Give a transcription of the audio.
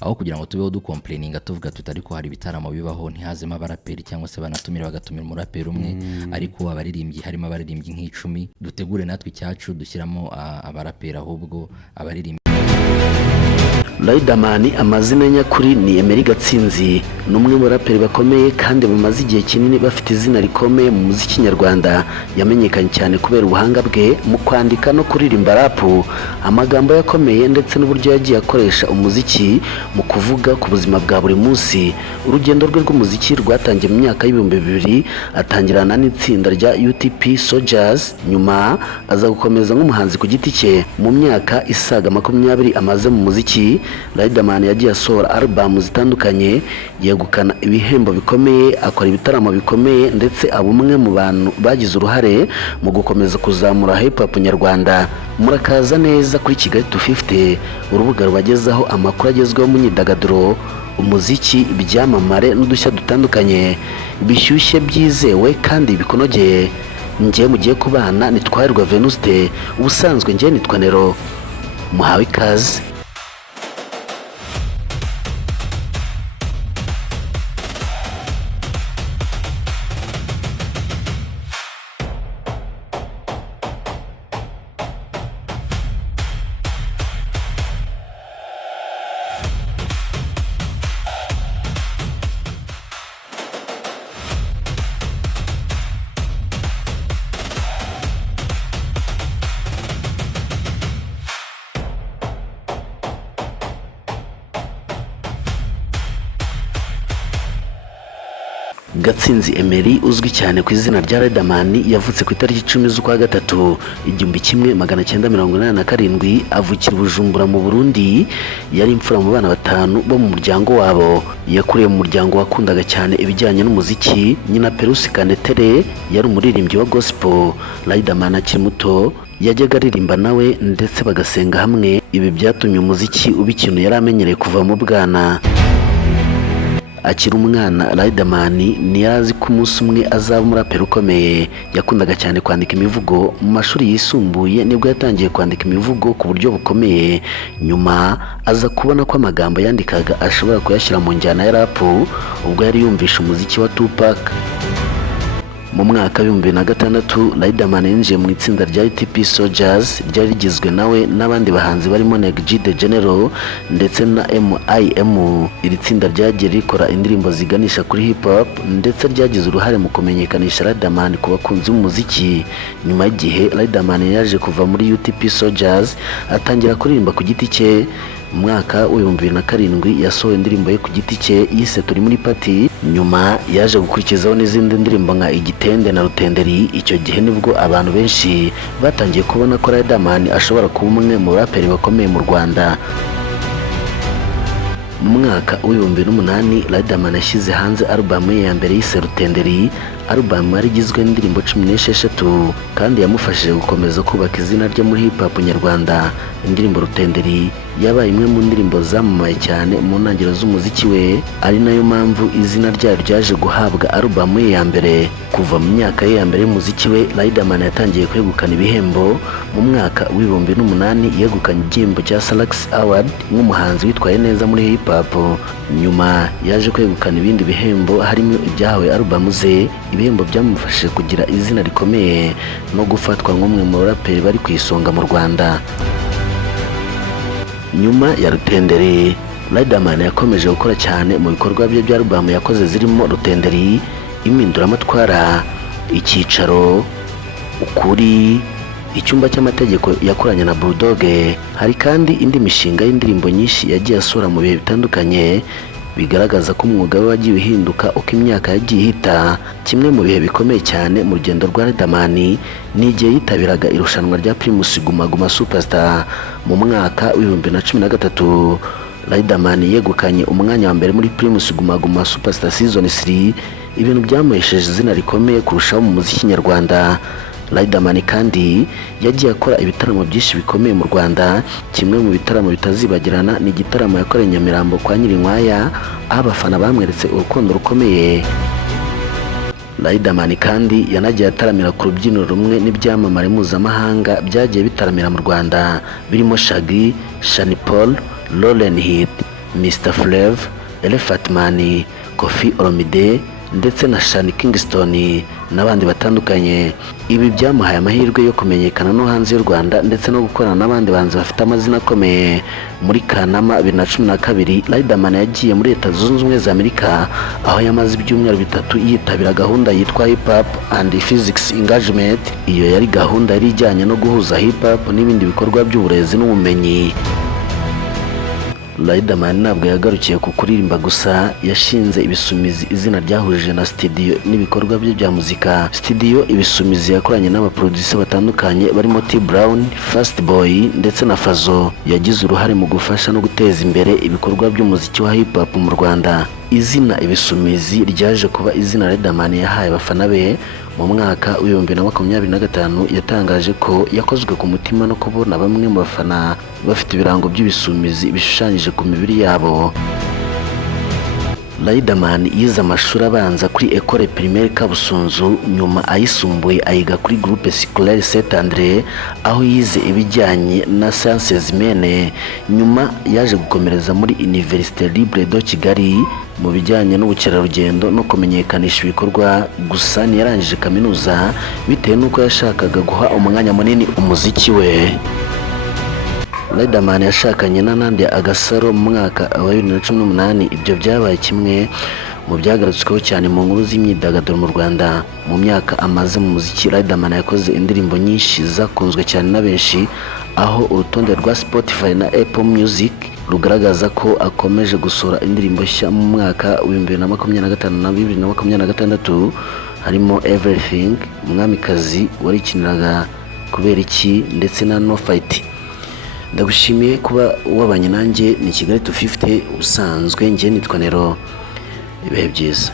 aho kugira ngo tubeho ducomplaininga tuvuga tutari ko hari ibitaramo bibaho ntihazemo abaraperi cyangwa se banatumira bagatumira umuraperi umwe ariko abaririmbyi harimo abaririmbyi nk'icumi dutegure natwe icyacu dushyiramo abaraperi ahubwo abaririmbyi. Riderman amazina nyakuri ni Emery Gatsinzi, n'umwe mu baraperi bakomeye kandi bamaze igihe kinini bafite izina rikomeye mu muziki nyarwanda. Yamenyekanye cyane kubera ubuhanga bwe mu kwandika no kuririmba rap, amagambo yakomeye ndetse n'uburyo yagiye akoresha umuziki mu kuvuga ku buzima bwa buri munsi. Urugendo rwe rw'umuziki rwatangiye mu myaka y'ibihumbi 2000 atangirana n'itsinda rya UTP Soldiers, nyuma aza gukomeza nk'umuhanzi ku giti cye. Mu myaka isaga 20 amaze mu muziki, Riderman yagiye asohora album zitandukanye, yegukana ibihembo bikomeye, akora ibitaramo bikomeye ndetse aba umwe mu bantu bagize uruhare mu gukomeza kuzamura hip hop nyarwanda. Murakaza neza kuri Kigali 250, urubuga rubagezaho amakuru agezweho mu myidagaduro, umuziki, ibyamamare n'udushya dutandukanye bishyushye byizewe kandi bikonogeye. Njye mugiye kubana nitwarirwa Venuste, ubusanzwe njye nitwa Nero. Muhawe ikaze. Gatsinzi Emery uzwi cyane ku izina rya Riderman yavutse ku itariki 10 z'ukwa gatatu 1987, avukira Bujumbura mu Burundi. Yari imfura mu bana batanu bo mu muryango wabo. Yakuriye mu muryango wakundaga cyane ibijyanye n'umuziki. Nyina Perusi Kanetere yari umuririmbyi wa gospel. Riderman akiri muto yajyaga aririmba nawe ndetse bagasenga hamwe. Ibi byatumye umuziki uba ikintu yari amenyereye kuva mu bwana. Akiri umwana, Riderman ntiyari ko umunsi umwe azaba umuraperi ukomeye. Yakundaga cyane kwandika imivugo. Mu mashuri yisumbuye nibwo yatangiye kwandika imivugo ku buryo bukomeye. Nyuma aza kubona ko amagambo yandikaga ashobora kuyashyira mu njyana ya rap ubwo yari yumvisha umuziki wa Tupac. Mu mwaka wa 2006, Riderman yinjiye mu itsinda rya UTP Soldiers ryari rigizwe nawe n'abandi bahanzi barimo Neg G The General ndetse na MIM. Iri tsinda ryagiye rikora indirimbo ziganisha kuri hip hop ndetse ryagize uruhare mu kumenyekanisha Riderman ku bakunzi b'umuziki. Nyuma y'igihe, Riderman yaje kuva muri UTP Soldiers atangira kuririmba ku giti cye. Mu mwaka wa 2007 yasohoye indirimbo ye ku giti cye yise Turi muri Party. Nyuma yaje gukurikizaho n'izindi ndirimbo nka Igitende na Rutenderi. Icyo gihe nibwo abantu benshi batangiye kubona ko Riderman ashobora kuba umwe mu baraperi bakomeye mu Rwanda. Mu mwaka wa 2008, Riderman yashyize hanze album ye ya mbere yise Rutenderi. Album yari igizwe n'indirimbo 16 kandi yamufashije gukomeza kubaka izina rye muri hip hop nyarwanda. Indirimbo Rutenderi yabaye imwe mu ndirimbo zamamaye cyane mu ntangiriro z'umuziki we, ari nayo mpamvu izina ryayo ryaje guhabwa album ye ya mbere. Kuva mu myaka ye ya mbere y'umuziki we, Riderman yatangiye kwegukana ibihembo. Mu mwaka wa 2008 yegukanye igihembo cya Salax Award nk'umuhanzi witwaye neza muri hip hop. Nyuma yaje kwegukana ibindi bihembo harimo ibyahawe album ze, ibihembo byamufashije kugira izina rikomeye no gufatwa nk'umwe mu baraperi bari ku isonga mu Rwanda. Nyuma ya Rutenderi, Riderman yakomeje gukora cyane mu bikorwa bye bya album yakoze zirimo Rutenderi, Impinduramatwara, Icyicaro, Ukuri, Icyumba cy'amategeko yakoranye na Bulldog. Hari kandi indi mishinga y'indirimbo nyinshi yagiye asura mu bihe bitandukanye, bigaragaza ko umwuga we wagiye uhinduka uko imyaka yagiye ihita. Kimwe mu bihe bikomeye cyane mu rugendo rwa Riderman ni igihe yitabiraga irushanwa rya Primus Guma Guma Superstar. Mu mwaka wa 2013, Riderman yegukanye umwanya wa mbere muri Primus Guma Guma Superstar Season 3. Ibintu byamuhesheje izina rikomeye kurushaho mu muziki nyarwanda. Riderman kandi yagiye akora ibitaramo byinshi bikomeye mu Rwanda. Kimwe mu bitaramo bitazibagirana ni igitaramo yakoreye Nyamirambo kwa Nyirinkwaya, aho abafana bamweretse urukundo rukomeye. Riderman kandi yanagiye ataramira ku rubyiniro rumwe n'ibyamamare mpuzamahanga byagiye bitaramira mu Rwanda birimo Shaggy, Sean Paul, Lauren Hill. Mr Flav, Elephant Man, Koffi Olomide ndetse na Sean Kingston n'abandi batandukanye. Ibi byamuhaye amahirwe yo kumenyekana no hanze y'u Rwanda ndetse no gukorana n'abandi bahanzi bafite amazina akomeye. Muri Kanama 2012 Riderman yagiye muri Leta Zunze Ubumwe za Amerika aho yamaze ibyumweru bitatu yitabira gahunda yitwa Hip Hop and Physics Engagement. Iyo yari gahunda yari ijyanye no guhuza hip hop n'ibindi bikorwa by'uburezi n'ubumenyi. Riderman ntabwo yagarukiye ku kuririmba gusa, yashinze Ibisumizi, izina ryahuje na studio n'ibikorwa bye bya muzika. Studio Ibisumizi yakoranye n'abaproducer batandukanye barimo T Brown, Fast Boy ndetse na Fazo. Yagize uruhare mu gufasha no guteza imbere ibikorwa by'umuziki wa hip hop mu Rwanda. Izina Ibisumizi ryaje kuba izina Riderman yahaye abafana be mu mwaka wa 2025. Yatangaje ko yakozwe ku mutima no kubona bamwe mu bafana bafite ibirango by'ibisumizi bishushanyije ku mibiri yabo. Riderman yize amashuri abanza kuri Ecole Primaire Kabusunzu, nyuma ayisumbuye ayiga kuri Groupe Scolaire Saint André aho yize ibijyanye na Sciences Humaines. Nyuma yaje gukomereza muri Université Libre de Kigali mu bijyanye n'ubukerarugendo no kumenyekanisha ibikorwa. Gusa ntiyarangije kaminuza bitewe n'uko yashakaga guha umwanya munini umuziki we. Riderman yashakanye na Nadia Agasaro mu mwaka wa 2018. Ibyo byabaye kimwe mu byagarutsweho cyane mu nkuru z'imyidagaduro mu Rwanda. Mu myaka amaze mu muziki, Riderman yakoze indirimbo nyinshi zakunzwe cyane na benshi, aho urutonde rwa Spotify na Apple Music rugaragaza ko akomeje gusohora indirimbo nshya mu mwaka wa 2025 na 2026, harimo Everything, Umwamikazi, Warikiniraga, Kubera Iki ndetse na No Fight. Ndagushimiye kuba wabanye nanjye. Ni Kigali 250 usanzwe, njye nitwa Nero. Ibihe byiza.